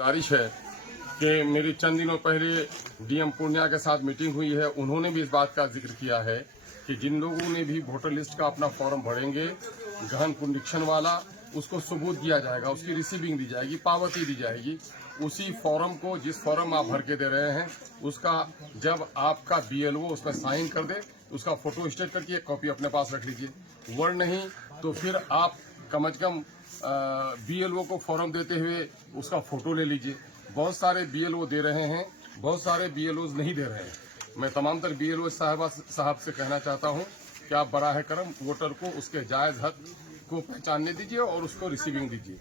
गुजारिश है कि मेरी चंद दिनों पहले डीएम पूर्णिया के साथ मीटिंग हुई है। उन्होंने भी इस बात का जिक्र किया है कि जिन लोगों ने भी वोटर लिस्ट का अपना फॉर्म भरेंगे गहन पुनरीक्षण वाला, उसको सबूत दिया जाएगा, उसकी रिसीविंग दी जाएगी, पावती दी जाएगी। उसी फॉर्म को, जिस फॉर्म आप भर के दे रहे हैं, उसका जब आपका बीएलओ उसमें साइन कर दे, उसका फोटो स्टेट करके एक कॉपी अपने पास रख लीजिए। वर्ड नहीं तो फिर आप कम से कम बीएलओ को फॉर्म देते हुए उसका फोटो ले लीजिए। बहुत सारे बीएलओ दे रहे हैं, बहुत सारे बीएलओ नहीं दे रहे हैं। मैं तमाम तर बीएलओ साहब से कहना चाहता हूं कि आप बराह करम वोटर को उसके जायज हक को पहचानने दीजिए और उसको रिसीविंग दीजिए।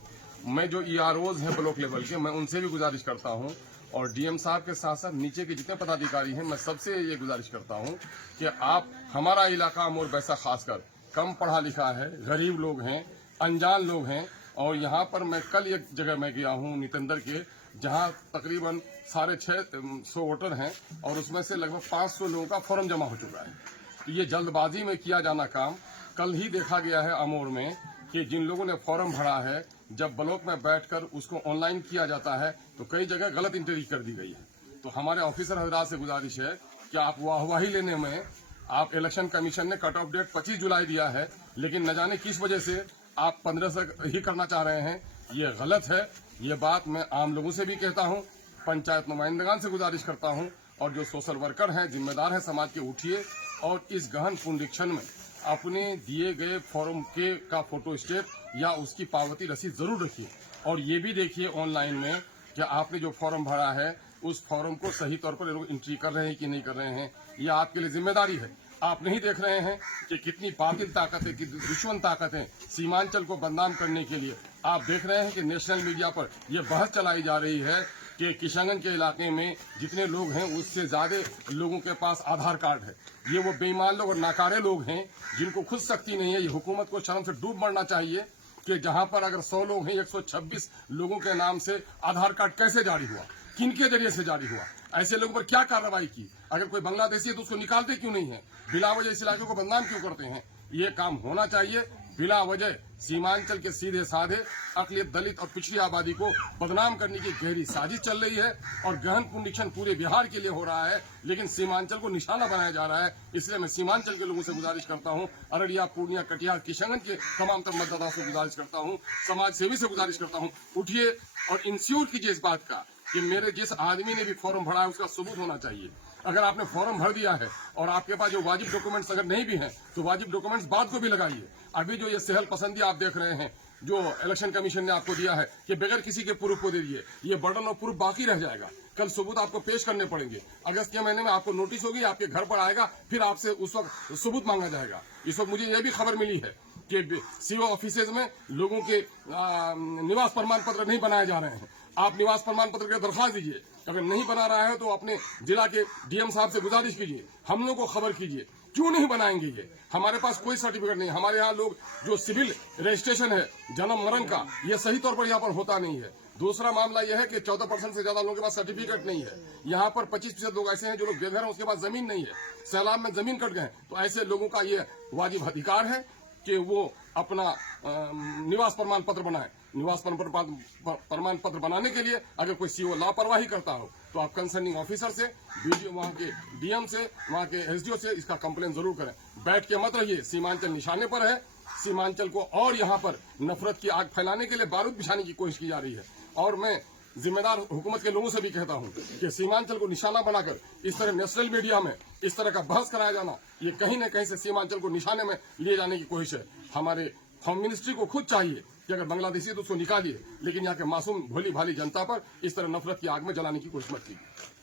मैं जो ईआरओज हैं ब्लॉक लेवल के, मैं उनसे भी गुजारिश करता हूं और डीएम साहब के साथ साथ नीचे के जितने पदाधिकारी हैं, मैं सबसे ये गुजारिश करता हूं कि आप, हमारा इलाका अमोर वैसा खासकर कम पढ़ा लिखा है, गरीब लोग हैं, अनजान लोग हैं। और यहाँ पर मैं कल एक जगह मैं गया हूँ नितंदर के, जहाँ तकरीबन 650 वोटर हैं और उसमें से लगभग 500 लोगों का फॉर्म जमा हो चुका है। तो ये जल्दबाजी में किया जाना काम कल ही देखा गया है अमोर में कि जिन लोगों ने फॉर्म भरा है, जब ब्लॉक में बैठकर उसको ऑनलाइन किया जाता है तो कई जगह गलत एंट्री कर दी गई है। तो हमारे ऑफिसर हजरात से गुजारिश है कि आप वाहवाही लेने में, आप इलेक्शन कमीशन ने कट ऑफ डेट 25 जुलाई दिया है, लेकिन न जाने किस वजह से आप 15 से ही करना चाह रहे हैं। ये गलत है। ये बात मैं आम लोगों से भी कहता हूं, पंचायत नुमाइंदगान से गुजारिश करता हूं और जो सोशल वर्कर हैं, जिम्मेदार हैं समाज के, उठिए और इस गहन पुनरीक्षण में अपने दिए गए फॉर्म के का फोटो स्टेट या उसकी पावती रसीद जरूर रखिए। और ये भी देखिए ऑनलाइन में कि आपने जो फॉर्म भरा है उस फॉर्म को सही तौर पर लोग एंट्री कर रहे हैं कि नहीं कर रहे हैं। ये आपके लिए जिम्मेदारी है। आप नहीं देख रहे हैं कि कितनी बातिल ताकतें, कितनी दुश्मन ताकतें सीमांचल को बदनाम करने के लिए, आप देख रहे हैं कि नेशनल मीडिया पर यह बहस चलाई जा रही है कि किशनगंज के इलाके में जितने लोग हैं उससे ज्यादा लोगों के पास आधार कार्ड है। ये वो बेईमान लोग और नाकारे लोग हैं जिनको खुद शक्ति नहीं है। ये हुकूमत को शर्म से डूब मरना चाहिए कि जहां पर अगर 100 लोग हैं, 126 लोगों के नाम से आधार कार्ड कैसे जारी हुआ, किनके जरिए से जारी हुआ, ऐसे लोगों पर क्या कार्रवाई की। अगर कोई बांग्लादेशी है तो उसको निकालते क्यों नहीं है, बिला वजह इस इलाके को बदनाम क्यों करते हैं। ये काम होना चाहिए। बिला वजह सीमांचल के सीधे साधे अकलियत, दलित और पिछड़ी आबादी को बदनाम करने की गहरी साजिश चल रही है और गहन पुनरीक्षण पूरे बिहार के लिए हो रहा है, लेकिन सीमांचल को निशाना बनाया जा रहा है। इसलिए मैं सीमांचल के लोगों से गुजारिश करता हूं, अररिया, पूर्णिया, कटिहार, किशनगंज के तमाम तर मतदाताओं से गुजारिश करता हूं, समाज सेवी से गुजारिश करता हूं, उठिए और इंश्योर कीजिए इस बात का कि मेरे जिस आदमी ने भी फॉर्म भरा है उसका सबूत होना चाहिए। अगर आपने फॉर्म भर दिया है और आपके पास जो वाजिब डॉक्यूमेंट्स अगर नहीं भी हैं तो वाजिब डॉक्यूमेंट्स बाद को भी लगाइए। अभी जो ये सहल पसंदी आप देख रहे हैं, जो इलेक्शन कमीशन ने आपको दिया है कि बगैर किसी के प्रूफ को दे दिए, ये बर्डन ऑफ प्रूफ बाकी रह जाएगा। कल सबूत आपको पेश करने पड़ेंगे। अगस्त के महीने में आपको नोटिस होगी, आपके घर पर आएगा, फिर आपसे उस वक्त सबूत मांगा जाएगा। इस वक्त मुझे यह भी खबर मिली है कि सीओ ऑफिसेज में लोगों के निवास प्रमाण पत्र नहीं बनाए जा रहे हैं। आप निवास प्रमाण पत्र की दरख्वास्त दीजिए। अगर नहीं बना रहा है तो अपने जिला के डीएम साहब से गुजारिश कीजिए, हम लोग को खबर कीजिए। क्यों नहीं बनाएंगे ये? हमारे पास कोई सर्टिफिकेट नहीं। हमारे यहाँ लोग जो सिविल रजिस्ट्रेशन है जन्म मरण का, ये सही तौर पर यहाँ पर होता नहीं है। दूसरा मामला यह है कि 14% से ज्यादा लोगों के पास सर्टिफिकेट नहीं है। यहाँ पर 25% लोग ऐसे हैं जो लोग बेघर हैं, उसके पास जमीन नहीं है, सैलाब में जमीन कट गए। तो ऐसे लोगों का ये वाजिब अधिकार है कि वो अपना निवास प्रमाण पत्र बनाए। निवास प्रमाण पत्र बनाने के लिए अगर कोई सीओ लापरवाही करता हो तो आप कंसर्निंग ऑफिसर से, वहां के डीएम से, वहां के एसडीओ से इसका कंप्लेन जरूर करें। बैठ के मत रहिए। सीमांचल निशाने पर है। सीमांचल को और यहाँ पर नफरत की आग फैलाने के लिए बारूद बिछाने की कोशिश की जा रही है। और मैं जिम्मेदार हुकूमत के लोगों से भी कहता हूं कि सीमांचल को निशाना बनाकर इस तरह नेशनल मीडिया में इस तरह का बहस कराया जाना, ये कहीं न कहीं से सीमांचल को निशाने में लिए जाने की कोशिश है। हमारे होम मिनिस्ट्री को खुद चाहिए कि अगर बांग्लादेशी है तो उसको निकालिए, लेकिन यहाँ के मासूम भोली भाली जनता पर इस तरह नफरत की आग में जलाने की कोशिश मत कीजिए।